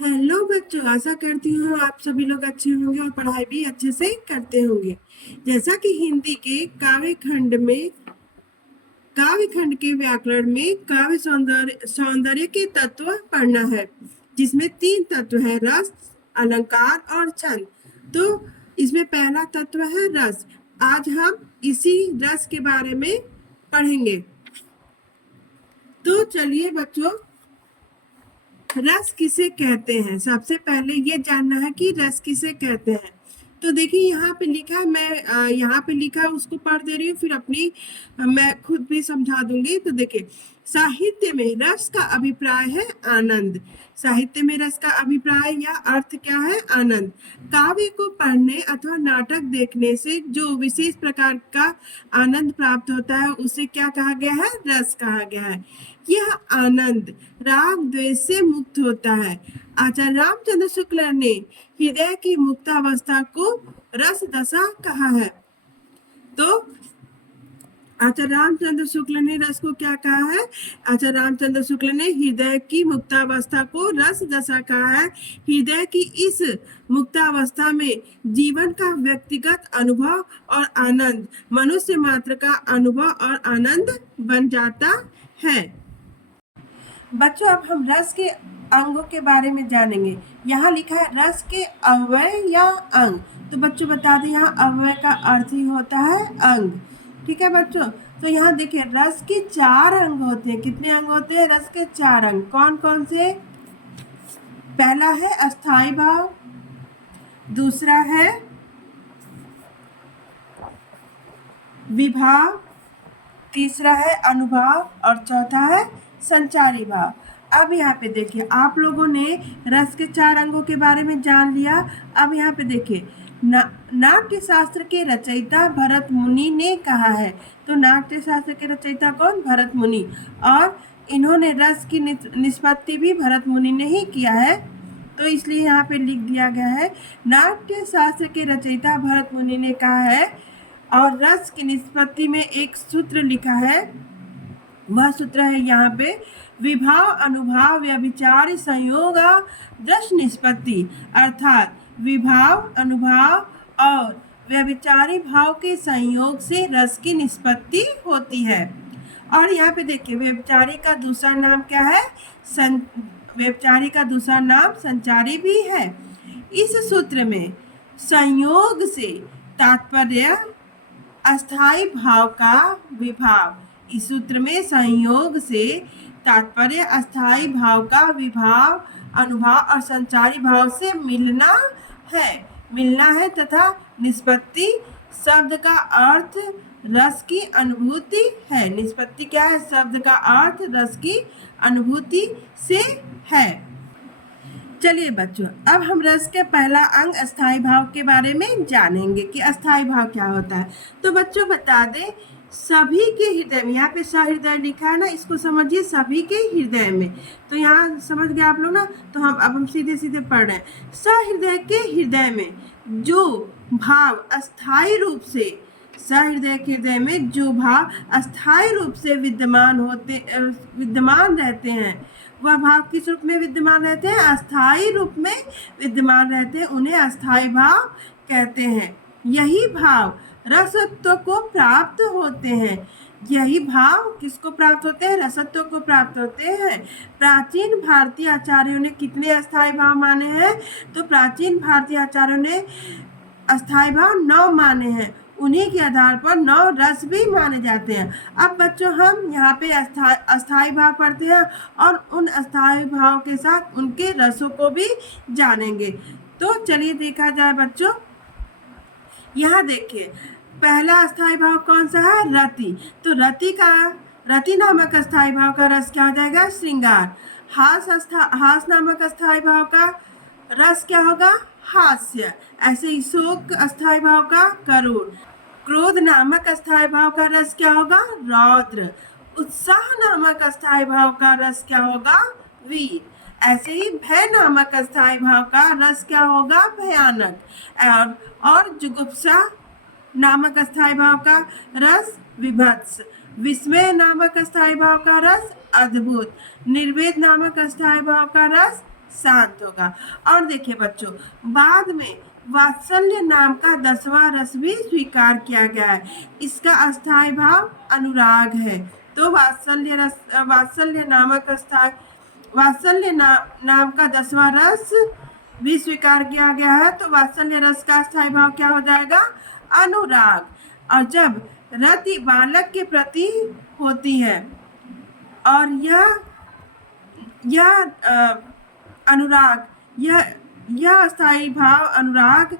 Hello बच्चों, आशा करती हूँ आप सभी लोग अच्छे होंगे और पढ़ाई भी अच्छे से करते होंगे। जैसा कि हिंदी के काव्य खंड के व्याकरण में काव्य सौंदर्य सौंदर्य के तत्व पढ़ना है, जिसमें 3 तत्व है: रस, अलंकार और छंद। तो इसमें पहला तत्व है रस। आज हम इसी रस के बारे में पढ़ेंगे। तो चलिए बच्चों, रस किसे कहते हैं, सबसे पहले ये जानना है कि रस किसे कहते हैं। तो देखिए यहाँ पे लिखा है, मैं यहाँ पे लिखा है उसको पढ़ दे रही हूँ, फिर मैं खुद भी समझा दूंगी। तो देखिए, साहित्य में रस का अभिप्राय है आनंद। साहित्य में रस का अभिप्राय या अर्थ क्या है? आनंद। काव्य को पढ़ने अथवा नाटक देखने से जो विशेष प्रकार का आनंद प्राप्त होता है उसे क्या कहा गया है? रस कहा गया है। यह आनंद राग द्वेष से मुक्त होता है। आचार्य रामचंद्र शुक्ल ने हृदय की मुक्तावस्था को रस दशा कहा है। तो आचार्य रामचंद्र शुक्ल ने रस को क्या कहा है? आचार्य रामचंद्र शुक्ल ने हृदय की मुक्तावस्था को रस दशा कहा है। हृदय की इस मुक्तावस्था में जीवन का व्यक्तिगत अनुभव और आनंद मनुष्य मात्र का अनुभव और आनंद बन जाता है। बच्चों, अब हम रस के अंगों के बारे में जानेंगे। यहाँ लिखा है रस के अवयव या अंग। तो बच्चों बता दें, यहाँ अवयव का अर्थ ही होता है अंग। ठीक है बच्चों, तो यहाँ देखिए रस के 4 अंग होते हैं। कितने अंग होते हैं? रस के 4 अंग। कौन कौन से? पहला है अस्थाई भाव, दूसरा है विभाव, तीसरा है अनुभाव और चौथा है संचारी भाव। अब यहाँ पे देखिए, आप लोगों ने रस के 4 अंगों के बारे में जान लिया। अब यहाँ पे देखिए, नाट्य शास्त्र के रचयिता भरत मुनि ने कहा है। तो नाट्य शास्त्र के रचयिता कौन? भरत मुनि। और इन्होंने रस की निष्पत्ति भी भरत मुनि ने ही किया है, तो इसलिए यहाँ पे लिख दिया गया है नाट्य शास्त्र के रचयिता भरत मुनि ने कहा है। और रस की निष्पत्ति में एक सूत्र लिखा है, वह सूत्र है यहाँ पे विभाव अनुभाव व्यभिचारी संयोग दृश्य निष्पत्ति। अर्थात विभाव अनुभाव और व्यभिचारी भाव के संयोग से रस की निष्पत्ति होती है। और यहाँ पे देखिए, व्यभिचारी का दूसरा नाम क्या है? व्यभिचारी का दूसरा नाम संचारी भी है। इस सूत्र में संयोग से तात्पर्य अस्थाई भाव का विभाव। इस सूत्र में संयोग से तात्पर्य अस्थाई भाव का विभाव, अनुभाव और संचारी भाव से मिलना है तथा निष्पत्ति शब्द का अर्थ रस की अनुभूति है। निष्पत्ति क्या है? शब्द का अर्थ रस की अनुभूति से है। चलिए बच्चों, अब हम रस के पहला अंग अस्थाई भाव के बारे में जानेंगे कि अस्थाई भाव क्या होता है। तो बच्चों बता दें, सभी के हृदय में, यहाँ पे सहृदय लिखा है ना, इसको समझिए सभी के हृदय में। तो यहाँ समझ गए आप लोग ना। तो हम सीधे सीधे पढ़ रहे हैं। सहृदय के हृदय में जो भाव अस्थाई रूप से, सहृदय के हृदय में जो भाव अस्थाई रूप से विद्यमान रहते हैं, वह भाव किस रूप में विद्यमान रहते हैं? अस्थाई रूप में विद्यमान रहते हैं, उन्हें अस्थाई भाव कहते हैं। यही भाव रसत्व को प्राप्त होते हैं। यही भाव किसको प्राप्त होते हैं? रसत्व को प्राप्त होते हैं। प्राचीन भारतीय आचार्यों ने कितने अस्थाई भाव माने हैं? तो प्राचीन भारतीय आचार्यों ने अस्थाई भाव 9 माने हैं। उन्हीं के आधार पर 9 रस भी माने जाते हैं। अब बच्चों, हम यहाँ पे अस्थाई भाव पढ़ते हैं और उन अस्थाई भाव के साथ उनके रसों को भी जानेंगे। तो चलिए देखा जाए बच्चों। यहाँ देखिए, पहला अस्थाई भाव कौन सा है? रति। तो रति नामक अस्थाई भाव का रस क्या हो जाएगा? श्रृंगार। हास नामक अस्थाई भाव का रस क्या होगा? हास्य। ऐसे ही शोक अस्थाई भाव का करुण। क्रोध नामक अस्थाई भाव का रस क्या होगा? रौद्र। उत्साह नामक अस्थाई भाव का रस क्या होगा? वीर। ऐसे ही भय नामक अस्थाई भाव का रस क्या होगा? भयानक। और जुगुप्सा नामक अस्थाई भाव का रस विभत्स। विस्मय नामक अस्थाई भाव का रस अद्भुत। निर्वेद नामक अस्थाई भाव का रस शांत होगा। और देखिए बच्चों, बाद में वात्सल्य नाम का 10वां रस भी स्वीकार किया गया है। इसका अस्थायी भाव अनुराग है। तो वात्सल्य नामक अस्थायी नाम का 10वां रस भी स्वीकार किया गया है। तो वात्सल्य रस का अस्थायी भाव क्या हो जाएगा? अनुराग। और जब रति बालक के प्रति होती है और यह अनुराग, यह अस्थायी भाव अनुराग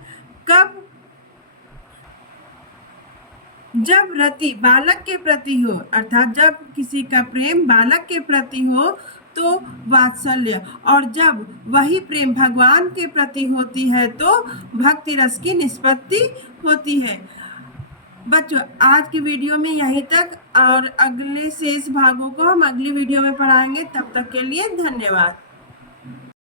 कब? जब रति बालक के प्रति हो, अर्थात जब किसी का प्रेम बालक के प्रति हो तो वात्सल्य, और जब वही प्रेम भगवान के प्रति होती है तो भक्ति रस की निष्पत्ति होती है। बच्चों, आज की वीडियो में यहीं तक, और अगले शेष भागों को हम अगली वीडियो में पढ़ाएंगे। तब तक के लिए धन्यवाद।